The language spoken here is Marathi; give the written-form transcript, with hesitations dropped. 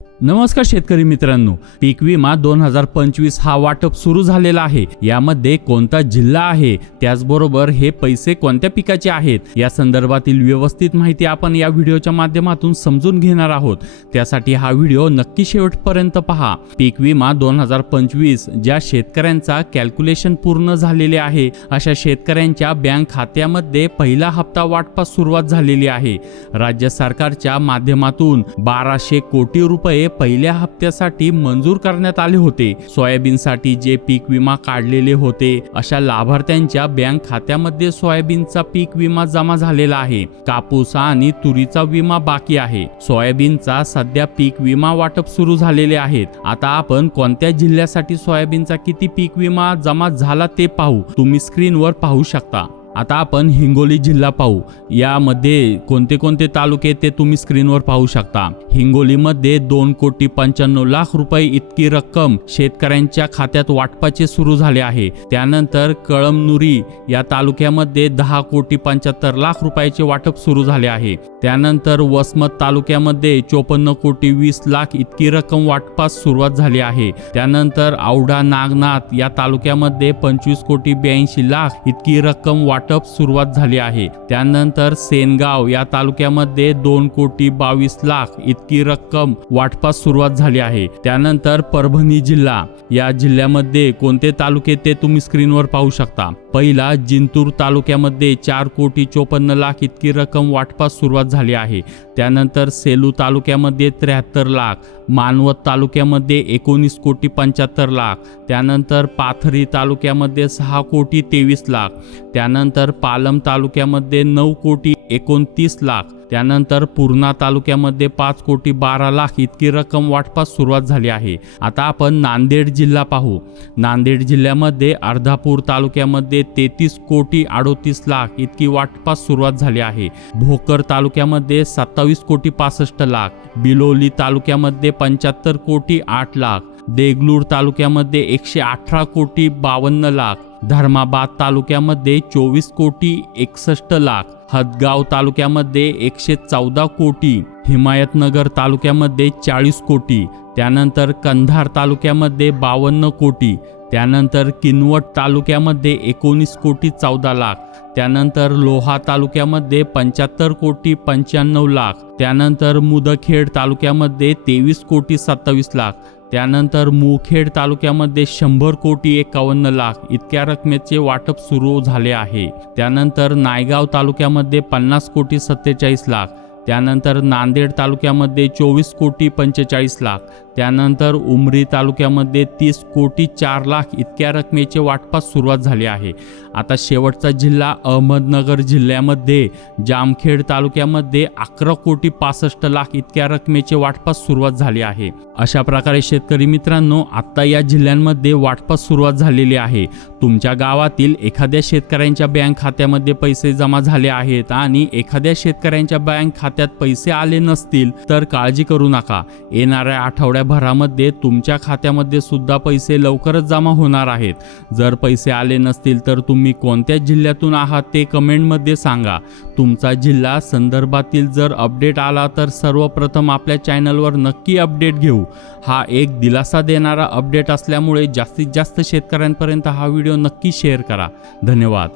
नमस्कार शेतकरी मित्रांनो, पीक विमा 2025 हा वाटप सुरू झालेला आहे। यामध्ये कोणता जिल्हा आहे, त्याचबरोबर हे पैसे कोणत्या पिकाचे आहेत या संदर्भातील व्यवस्थित माहिती आपण या व्हिडिओच्या माध्यमातून समजून घेणार आहोत। त्यासाठी हा व्हिडिओ नक्की शेवटपर्यंत पहा। पीक विमा 2025 ज्या शेतकऱ्यांचा कॅल्क्युलेशन पूर्ण झालेले आहे अशा शेतकऱ्यांच्या बँक खात्यामध्ये पहिला हप्ता वाटपास सुरुवात झालेली आहे। राज्य सरकारच्या माध्यमातून 1200 कोटी रुपये पहिल्या हप्त्यासाठी मंजूर करण्यात आले होते। सोयाबीनसाठी जे पीक विमा काढलेले होते अशा लाभार्थ्यांच्या बँक खात्यामध्ये सोयाबीनचा पीक विमा जमा झालेला आहे। कापूस आणि तुरीचा विमा बाकी आहे। सोयाबीनचा सध्या पीक विमा वाटप सुरू झालेले आहेत। आता आपण कोणत्या जिल्ह्यासाठी सोयाबीनचा किती पीक विमा जमा झाला ते पाहू। तुम्ही स्क्रीनवर पाहू शकता। आता आपण हिंगोली जिल्हा पाहू। यामध्ये कोणते कोणते तालुके ते तुम्ही स्क्रीनवर पाहू शकता। हिंगोलीमध्ये 2,95,00,000 रुपये इतकी रक्कम शेतकऱ्यांच्या खात्यात वाटपाचे सुरू झाले आहे। त्यानंतर कळमनुरी या तालुक्यामध्ये 10,75,00,000 रुपयाचे वाटप सुरू झाले आहे। त्यानंतर वसमत तालुक्यामध्ये 54,20,00,000 इतकी रक्कम वाटपास सुरुवात झाली आहे। त्यानंतर औढा नागनाथ या तालुक्यामध्ये 25,82,00,000 इतकी रक्कम वाटप सुरुवात झाली आहे। त्यानंतर सेनगाव या तालुक्यामध्ये 2,22,00,000 इतकी रक्कम वाटपास सुरुवात झाली आहे। त्यानंतर परभणी जिल्हा, या जिल्ह्यामध्ये कोणते तालुके ते तुम्ही स्क्रीनवर पाहू शकता। पहिला जिंतूर तालुक्यामध्ये 4,54,00,000 इतकी रक्कम वाटपास सुरुवात झाली आहे। त्यानंतर सेलू तालुक्यामध्ये 73,00,000, मानवत तालुक्यामध्ये 19,75,00,000, त्यानंतर पाथरी तालुक्यामध्ये 6,23,00,000, त्यानंतर पालम तालुक्यामध्ये 9,29,00,000, त्यानंतर पूर्णा तालुक्यामध्ये 5,12,00,000 इतकी रक्कम वाटपास सुरुवात झाली आहे। आता आपण नांदेड जिल्हा पाहू। नांदेड जिल्ह्यामध्ये अर्धापूर तालुक्यामध्ये 33,38,00,000 इतकी वाटपास सुरुवात झाली आहे। भोकर तालुक्यामध्ये 27,65,00,000, बिलोली तालुक्यामध्ये 75,08,00,000, देगलूर तालुक्यामध्ये 118,52,00,000, धर्माबाद तालुक्यामध्ये 24,61,00,000, हदगाव तालुक्यामध्ये 114 कोटी, हिमायतनगर तालुक्यामध्ये 40 कोटी, त्यानंतर कंधार तालुक्यामध्ये 52 कोटी, त्यानंतर किनवट तालुक्यामध्ये 19,14,00,000, त्यानंतर लोहा तालुक्यामध्ये 75,95,00,000, त्यानंतर मुदखेड तालुक्यामध्ये 23,27,00,000, त्यानंतर मुखेड तालुक्यामध्ये 100,51,00,000 इतक्या रकमेचे वाटप सुरू झाले आहे। त्यानंतर नायगाव तालुक्यामध्ये 50,47,00,000, त्यानंतर नांदेड तालुक्यामध्ये 24,45,00,000, त्यानंतर उमरी तालुक्यामध्ये 30,04,00,000 इतक्या रकमेचे वाटपास सुरुवात झाली आहे। आता शेवटचा जिल्हा अहमदनगर जिल्ह्यामध्ये जामखेड तालुक्यामध्ये 11,65,00,000 इतक्या रकमेचे वाटपास सुरुवात झाली आहे। अशा प्रकारे शेतकरी मित्रांनो, आता या जिल्ह्यांमध्ये वाटपास सुरुवात झालेली आहे। तुमच्या गावातील एखाद्या शेतकऱ्यांच्या बँक खात्यामध्ये पैसे जमा झाले आहेत आणि एखाद्या शेतकऱ्यांच्या बँक खात्यात पैसे आले नसतील तर काळजी करू नका। येणाऱ्या आठवड्याभरामध्ये तुमच्या खात्यामध्ये सुद्धा पैसे लवकरच जमा होणार आहेत। जर पैसे आले नसतील तर तुम्ही कोणत्या जिल्ह्यातून आहात ते कमेंटमध्ये सांगा। तुमचा जिल्हा संदर्भातील जर अपडेट आला तर सर्वप्रथम आपल्या चॅनलवर नक्की अपडेट घेऊ। हा एक दिलासा देणारा अपडेट असल्यामुळे जास्तीत जास्त शेतकऱ्यांपर्यंत हा व्हिडिओ नक्की शेअर करा। धन्यवाद।